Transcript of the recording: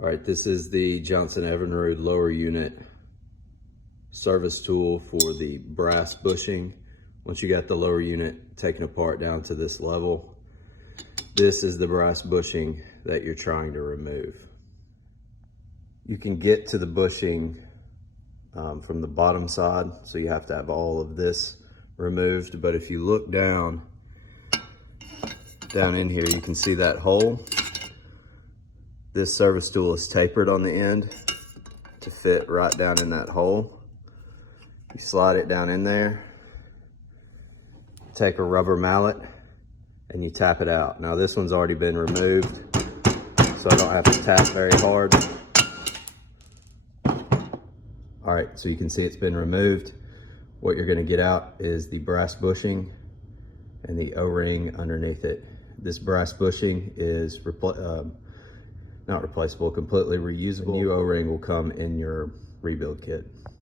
All right, this is the Johnson Evinrude lower unit service tool for the brass bushing. Once you got the lower unit taken apart down to this level, this is the brass bushing that you're trying to remove. You can get to the bushing from the bottom side, so you have to have all of this removed. But if you look down in here, you can see that hole. This service tool is tapered on the end to fit right down in that hole. You slide it down in there, take a rubber mallet, and you tap it out. Now this one's already been removed, so I don't have to tap very hard. All right, so you can see it's been removed. What you're gonna get out is the brass bushing and the O-ring underneath it. This brass bushing is not replaceable, completely reusable. The new O-ring will come in your rebuild kit.